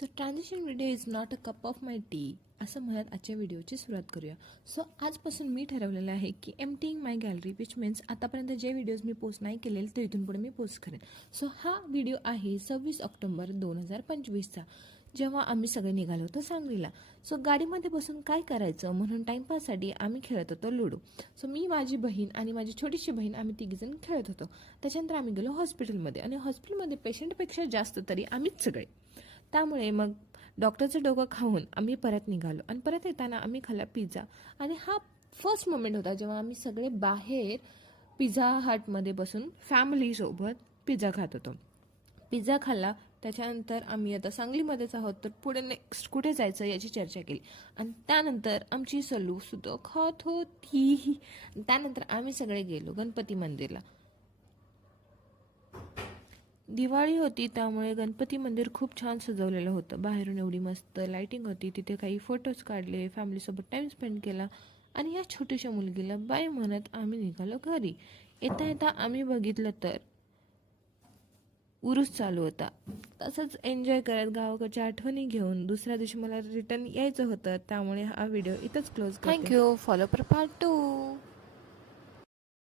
So transition video is not a cup of my T असं म्हणत आजच्या व्हिडिओची सुरुवात करूया. सो आजपासून मी ठरवलेलं आहे की emptying my gallery, which means आतापर्यंत जे व्हिडिओज मी पोस्ट नाही केलेले ते इथून पुढे मी पोस्ट करेन. सो हा व्हिडिओ आहे 26 ऑक्टोबर 2025चा, जेव्हा आम्ही सगळे निघालो होतो सांगलीला. सो गाडीमध्ये बसून काय करायचं म्हणून टाईमपाससाठी आम्ही खेळत होतो लुडो. सो मी, माझी बहीण आणि माझी छोटीशी बहीण आम्ही तिघीजण खेळत होतो. त्याच्यानंतर आम्ही गेलो हॉस्पिटलमध्ये आणि हॉस्पिटलमध्ये पेशंटपेक्षा जास्त तरी आम्हीच सगळे. त्यामुळे मग डॉक्टरचं डोकं खाऊन आम्ही परत निघालो आणि परत येताना आम्ही खाल्ला पिझ्झा. आणि हा फर्स्ट मोमेंट होता जेव्हा आम्ही सगळे बाहेर पिझ्झा हटमध्ये बसून फॅमिलीसोबत पिझ्झा खात होतो. पिझ्झा खाल्ला. त्याच्यानंतर आम्ही आता सांगलीमध्येच आहोत, तर पुढे नेक्स्ट कुठे जायचं याची चर्चा केली आणि त्यानंतर आमची सलू सुद्धा खात होती. त्यानंतर आम्ही सगळे गेलो गणपती मंदिरला. दिवाळी होती त्यामुळे गणपती मंदिर खूप छान सजवलेलं होतं. बाहेरून एवढी मस्त लाइटिंग होती. तिथे काही फोटोज काढले, फॅमिलीसोबत टाइम स्पेंड केला आणि या छोट्याशा मुलगीला बाय म्हणत आम्ही निघालो घरी. येता येता आम्ही बघितलं तर उरूस चालू होता. तसंच एन्जॉय करत गावाकडच्या आठवणी घेऊन दुसऱ्या दिवशी मला रिटर्न यायचं होतं. त्यामुळे हा व्हिडिओ इथंच क्लोज करते. थँक्यू. Follow for part 2.